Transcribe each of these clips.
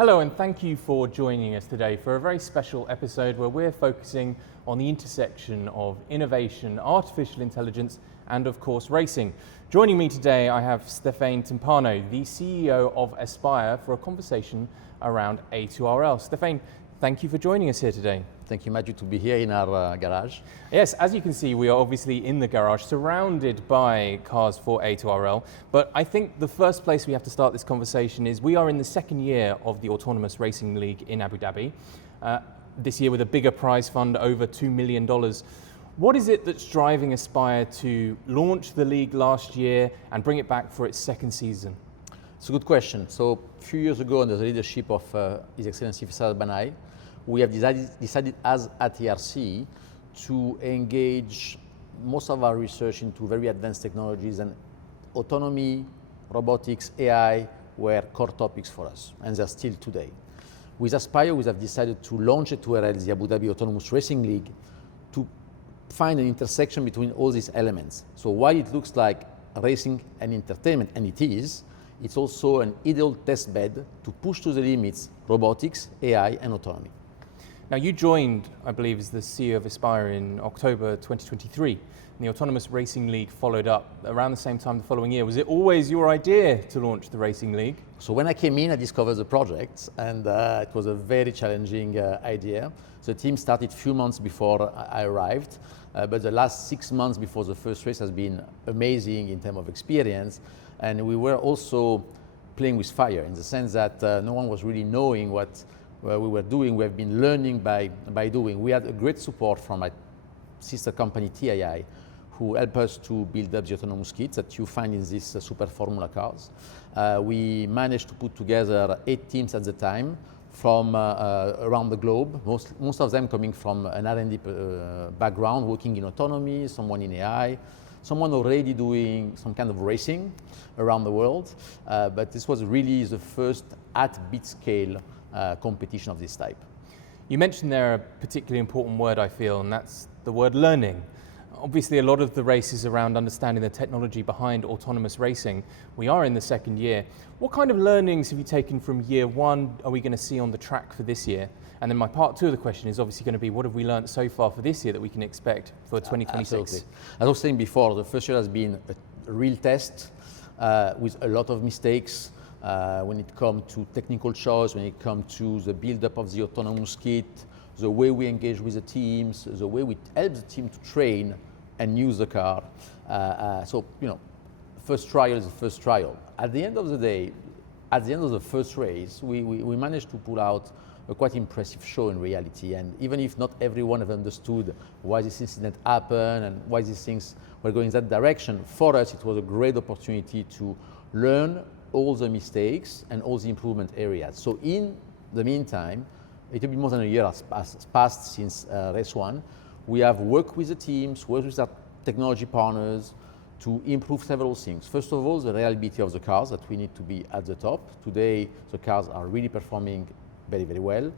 Hello and thank you for joining us today for a very special episode where we're focusing on the intersection of innovation, artificial intelligence and of course racing. Joining me today I have Stéphane Timpano, the CEO of Aspire, for a conversation around A2RL. Stéphane, thank you for joining us here today. Thank you, Matthew, to be here in our garage. Yes, as you can see, we are obviously in the garage, surrounded by cars for A2RL. But I think the first place we have to start this conversation is we are in the second year of the Autonomous Racing League in Abu Dhabi. This year with a bigger prize fund, over $2 million. What is it that's driving Aspire to launch the league last year and bring it back for its second season? It's a good question. So a few years ago, under the leadership of His Excellency Faisal Banai, we have decided as ATRC to engage most of our research into very advanced technologies, and autonomy, robotics, AI were core topics for us, and they're still today. With Aspire, we have decided to launch A2RL, the Abu Dhabi Autonomous Racing League, to find an intersection between all these elements. So while it looks like racing and entertainment, and it is, it's also an ideal test bed to push to the limits robotics, AI, and autonomy. Now you joined, I believe, as the CEO of Aspire in October 2023, and the Autonomous Racing League followed up around the same time the following year. Was it always your idea to launch the Racing League? So when I came in, I discovered the project, and it was a very challenging idea. The team started a few months before I arrived, but the last 6 months before the first race has been amazing in terms of experience, and we were also playing with fire in the sense that no one was really knowing what we were doing. We have been learning by doing. We had a great support from my sister company TII, who helped us to build up the autonomous kits that you find in these super formula cars. We managed to put together 8 teams at the time from around the globe, most of them coming from an R&D background, working in autonomy, someone in AI, someone already doing some kind of racing around the world. But this was really the first at bit scale competition of this type. You mentioned there a particularly important word, I feel, and that's the word learning. Obviously, a lot of the race is around understanding the technology behind autonomous racing. We are in the second year. What kind of learnings have you taken from year one are we going to see on the track for this year? And then my part two of the question is obviously going to be, what have we learned so far for this year that we can expect for 2026? Absolutely. As I was saying before, the first year has been a real test with a lot of mistakes. When it comes to technical choice, when it comes to the build-up of the autonomous kit, the way we engage with the teams, the way we help the team to train and use the car. So, first trial is the first trial. At the end of the day, at the end of the first race, we managed to pull out a quite impressive show in reality. And even if not everyone have understood why this incident happened and why these things were going that direction, for us it was a great opportunity to learn all the mistakes and all the improvement areas. So in the meantime, a little bit more than a year has passed since race one. We have worked with the teams, worked with our technology partners to improve several things. First of all, the reliability of the cars, that we need to be at the top. Today, the cars are really performing very, very well.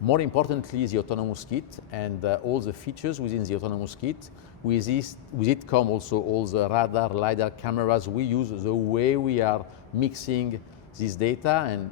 More importantly, the autonomous kit and all the features within the autonomous kit. With it come also all the radar, LiDAR cameras we use, the way we are mixing this data and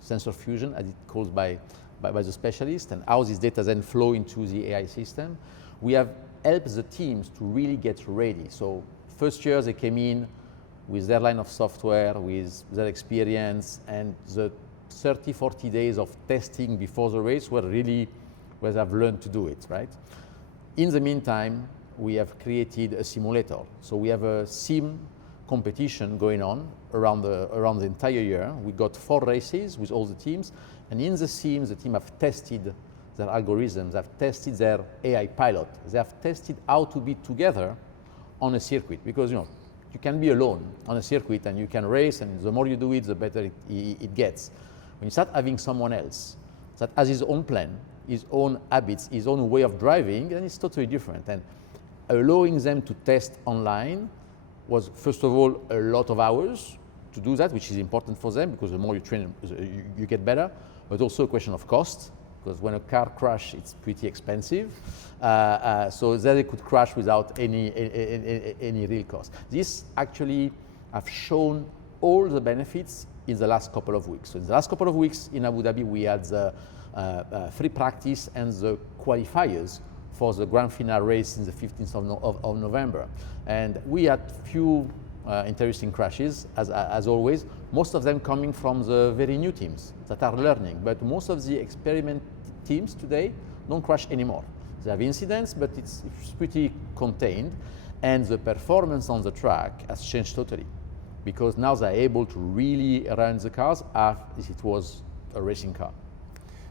sensor fusion, as it's called by the specialist, and how this data then flow into the AI system. We have helped the teams to really get ready. So first year they came in with their line of software, with their experience, and the 30, 40 days of testing before the race were really where they've learned to do it, right? In the meantime, we have created a simulator. So we have a sim competition going on around the entire year. We got 4 races with all the teams, and in the sims, the team have tested their algorithms, have tested their AI pilot. They have tested how to be together on a circuit, because you can be alone on a circuit and you can race, and the more you do it, the better it gets. When you start having someone else that has his own plan, his own habits, his own way of driving, then it's totally different. And allowing them to test online was, first of all, a lot of hours to do that, which is important for them, because the more you train, you get better, but also a question of cost, because when a car crashes, it's pretty expensive. So that it could crash without any real cost. This actually have shown all the benefits in the last couple of weeks. So in the last couple of weeks in Abu Dhabi, we had the free practice and the qualifiers for the grand finale race in the 15th of November. And we had few interesting crashes, as always, most of them coming from the very new teams that are learning. But most of the experiment teams today don't crash anymore. They have incidents, but it's pretty contained. And the performance on the track has changed totally, because now they're able to really run the cars as if it was a racing car.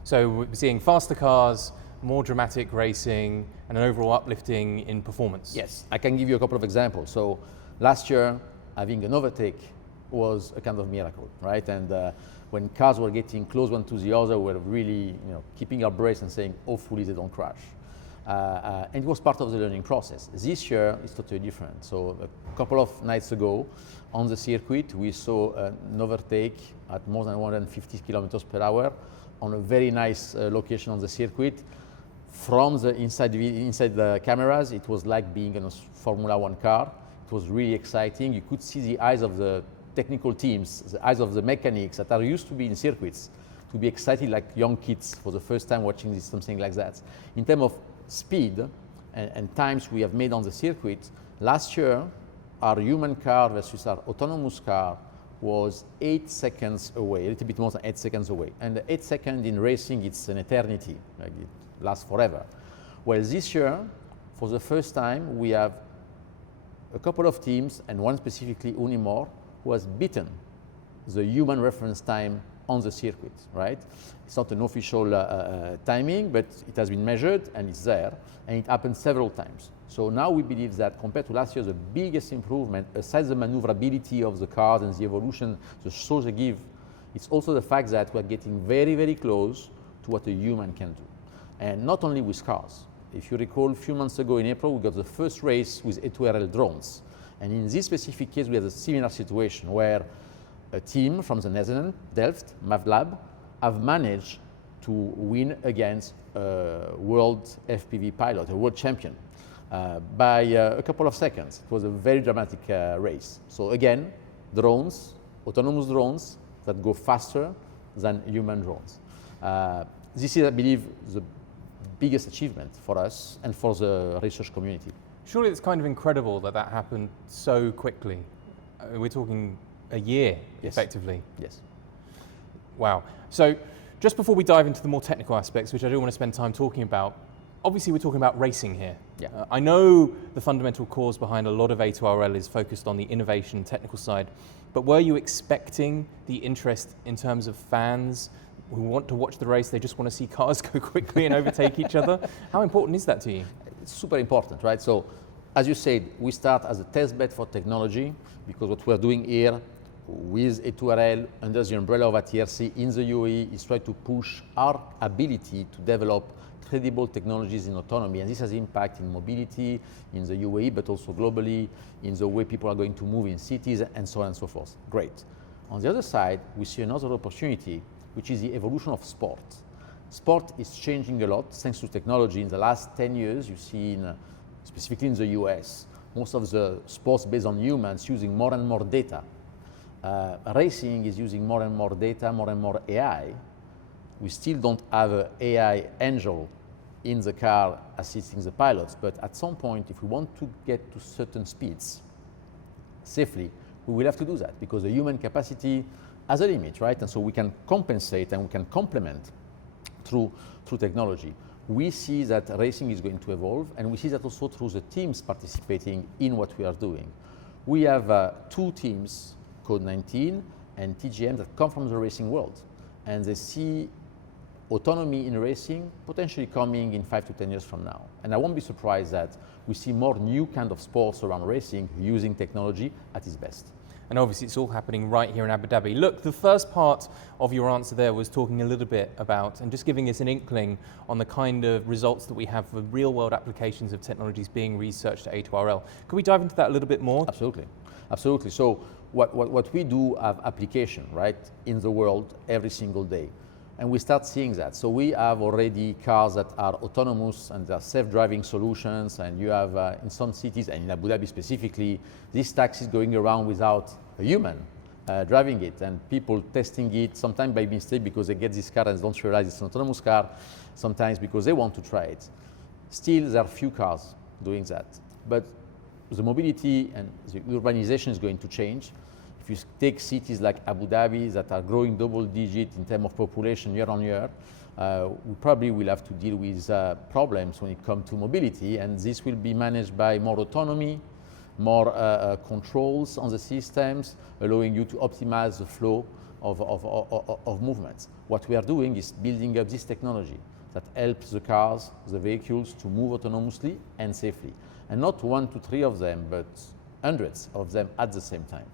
So we're seeing faster cars, more dramatic racing, and an overall uplifting in performance. Yes, I can give you a couple of examples. So last year, having an overtake was a kind of miracle, right? And when cars were getting close one to the other, we were really, keeping our breath and saying, hopefully they don't crash. And it was part of the learning process. This year, it's totally different. So a couple of nights ago, on the circuit, we saw an overtake at more than 150 kilometers per hour on a very nice location on the circuit. From the inside the cameras, it was like being in a Formula One car. It was really exciting. You could see the eyes of the technical teams, the eyes of the mechanics that are used to be in circuits, to be excited like young kids for the first time watching something like that. In terms of speed and times we have made on the circuit, last year, our human car versus our autonomous car was 8 seconds away, a little bit more than 8 seconds away. And 8 seconds in racing, it's an eternity, like it lasts forever. Well, this year, for the first time, we have a couple of teams, and one specifically, Unimore, who has beaten the human reference time on the circuit, right? It's not an official timing, but it has been measured and it's there, and it happened several times. So now we believe that compared to last year, the biggest improvement, aside the maneuverability of the cars and the evolution, the shows they give, it's also the fact that we're getting very, very close to what a human can do. And not only with cars. If you recall, a few months ago in April, we got the first race with A2RL drones. And in this specific case, we had a similar situation where a team from the Netherlands, Delft, MAVLab, have managed to win against a world FPV pilot, a world champion, by a couple of seconds. It was a very dramatic race. So again, drones, autonomous drones that go faster than human drones. This is, I believe, the biggest achievement for us and for the research community. Surely it's kind of incredible that that happened so quickly. We're talking a year, Yes. effectively. Yes. Wow. So just before we dive into the more technical aspects, which I do want to spend time talking about, obviously we're talking about racing here. Yeah. I know the fundamental cause behind a lot of A2RL is focused on the innovation and technical side, but were you expecting the interest in terms of fans who want to watch the race, they just want to see cars go quickly and overtake each other? How important is that to you? It's super important, right? So, as you said, we start as a test bed for technology, because what we're doing here with A2RL under the umbrella of ATRC in the UAE is try to push our ability to develop credible technologies in autonomy, and this has impact in mobility in the UAE, but also globally, in the way people are going to move in cities, and so on and so forth. Great. On the other side, we see another opportunity, which is the evolution of sport. Sport is changing a lot thanks to technology. In the last 10 years, you've seen, specifically in the US, most of the sports based on humans using more and more data. Racing is using more and more data, more and more AI. We still don't have an AI angel in the car assisting the pilots, but at some point, if we want to get to certain speeds safely, we will have to do that, because the human capacity has a limit, right? And so we can compensate and we can complement through technology. We see that racing is going to evolve, and we see that also through the teams participating in what we are doing. We have two teams, Code 19 and TGM, that come from the racing world, and they see autonomy in racing potentially coming in 5 to 10 years from now. And I won't be surprised that we see more new kind of sports around racing using technology at its best. And obviously it's all happening right here in Abu Dhabi. Look, the first part of your answer there was talking a little bit about, and just giving us an inkling on the kind of results that we have for real world applications of technologies being researched at A2RL. Could we dive into that a little bit more? Absolutely, absolutely. So what we do have application, right, in the world every single day. And we start seeing that. So we have already cars that are autonomous and they're self-driving solutions, and you have in some cities, and in Abu Dhabi specifically, these taxis going around without a human driving it, and people testing it, sometimes by mistake because they get this car and don't realize it's an autonomous car, sometimes because they want to try it. Still, there are few cars doing that. But the mobility and the urbanization is going to change. If you take cities like Abu Dhabi that are growing double digit in terms of population year on year, we probably will have to deal with problems when it comes to mobility, and this will be managed by more autonomy, more controls on the systems, allowing you to optimize the flow of movements. What we are doing is building up this technology that helps the cars, the vehicles to move autonomously and safely. And not 1 to 3 of them, but hundreds of them at the same time.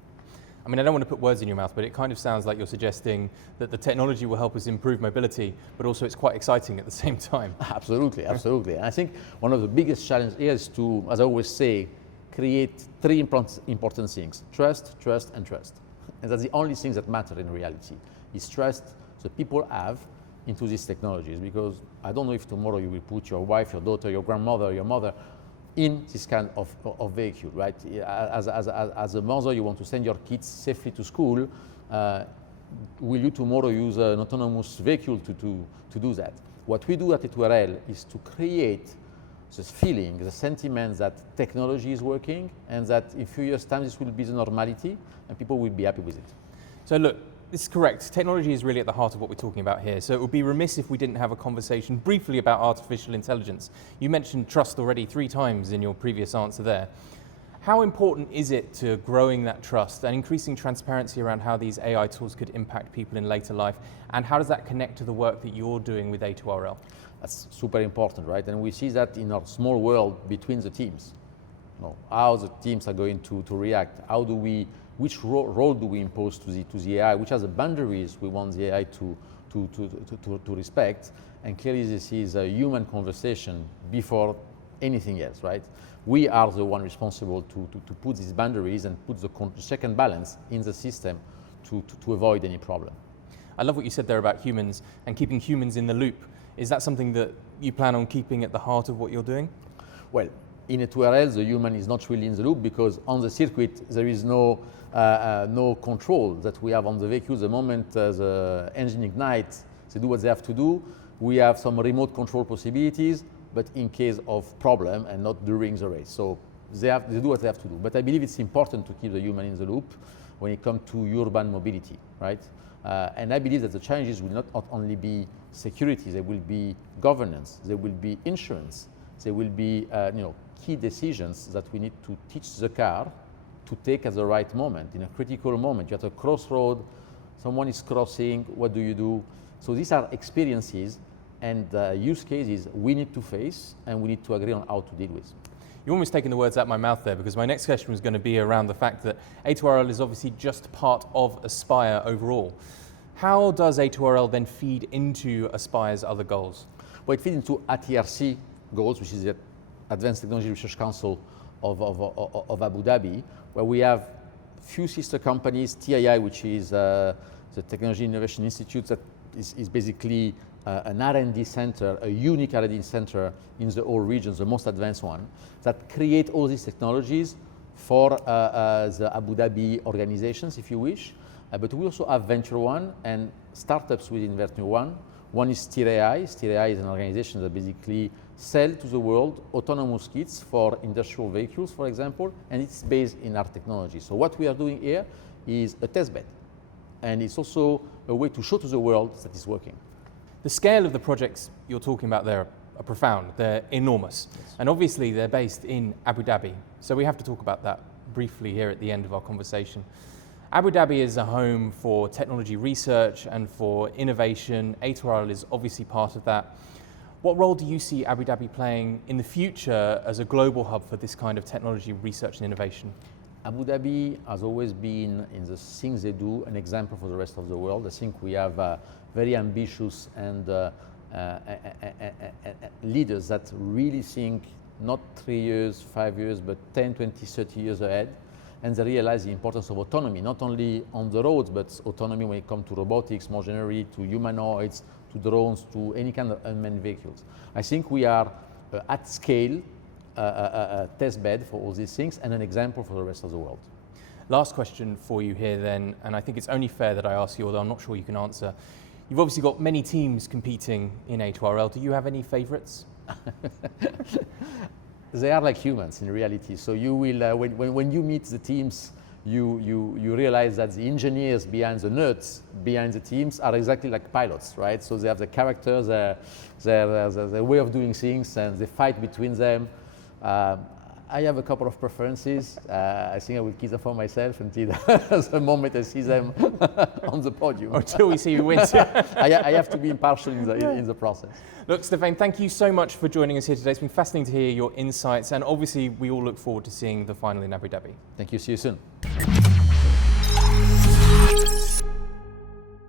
I mean, I don't want to put words in your mouth, but it kind of sounds like you're suggesting that the technology will help us improve mobility, but also it's quite exciting at the same time. Absolutely, absolutely. And I think one of the biggest challenges here is to, as I always say, create 3 important things: trust, trust, and trust. And that's the only thing that matter in reality, is trust the people have into these technologies, because I don't know if tomorrow you will put your wife, your daughter, your grandmother, your mother in this kind of vehicle, right? As a mother, you want to send your kids safely to school. Will you tomorrow use an autonomous vehicle to do that? What we do at A2RL is to create this feeling, the sentiment that technology is working, and that in a few years' time this will be the normality and people will be happy with it. So look, this is correct. Technology is really at the heart of what we're talking about here. So it would be remiss if we didn't have a conversation briefly about artificial intelligence. You mentioned trust already 3 times in your previous answer there. How important is it to growing that trust and increasing transparency around how these AI tools could impact people in later life? And how does that connect to the work that you're doing with A2RL? That's super important, right? And we see that in our small world between the teams. You know, how the teams are going to react. How do we, which role do we impose to the AI? Which are the boundaries we want the AI to respect? And clearly this is a human conversation before anything else, right? We are the one responsible to put these boundaries and put the check and balance in the system to avoid any problem. I love what you said there about humans and keeping humans in the loop. Is that something that you plan on keeping at the heart of what you're doing? Well, in A2RL, the human is not really in the loop, because on the circuit there is no control that we have on the vehicle. The moment the engine ignites, they do what they have to do. We have some remote control possibilities, but in case of problem and not during the race. So they do what they have to do. But I believe it's important to keep the human in the loop when it comes to urban mobility, right? And I believe that the challenges will not only be security, there will be governance, there will be insurance, there will be key decisions that we need to teach the car to take at the right moment, in a critical moment. You're at a crossroad, someone is crossing, what do you do? So these are experiences and use cases we need to face and we need to agree on how to deal with. You're almost taking the words out of my mouth there, because my next question was going to be around the fact that A2RL is obviously just part of Aspire overall. How does A2RL then feed into Aspire's other goals? Well, it feeds into ATRC goals, which is the Advanced Technology Research Council of Abu Dhabi, where we have few sister companies, TII, which is the Technology Innovation Institute, that is basically an R&D center, a unique R&D center in the whole region, the most advanced one, that create all these technologies for the Abu Dhabi organizations, if you wish. But we also have Venture One and startups within Venture One. One is SteerAI. SteerAI is an organization that basically sells to the world autonomous kits for industrial vehicles, for example, and it's based in our technology. So what we are doing here is a test bed, and it's also a way to show to the world that it's working. The scale of the projects you're talking about there are profound, they're enormous, yes. And obviously they're based in Abu Dhabi, so we have to talk about that briefly here at the end of our conversation. Abu Dhabi is a home for technology research and for innovation. A2RL is obviously part of that. What role do you see Abu Dhabi playing in the future as a global hub for this kind of technology research and innovation? Abu Dhabi has always been, in the things they do, an example for the rest of the world. I think we have very ambitious and leaders that really think not 3 years, 5 years, but 10, 20, 30 years ahead. And they realize the importance of autonomy, not only on the roads, but autonomy when it comes to robotics, more generally, to humanoids, to drones, to any kind of unmanned vehicles. I think we are at scale a test bed for all these things and an example for the rest of the world. Last question for you here then, and I think it's only fair that I ask you, although I'm not sure you can answer. You've obviously got many teams competing in A2RL. Do you have any favourites? They are like humans in reality. So you will, when you meet the teams, you realize that the engineers behind the nerds behind the teams are exactly like pilots, right? So they have the characters, their way of doing things, and they fight between them. I have a couple of preferences. I think I will keep them for myself until the moment I see them on the podium. Until we see who wins. I have to be impartial in the process. Look, Stéphane, thank you so much for joining us here today. It's been fascinating to hear your insights, and obviously we all look forward to seeing the final in Abu Dhabi. Thank you. See you soon.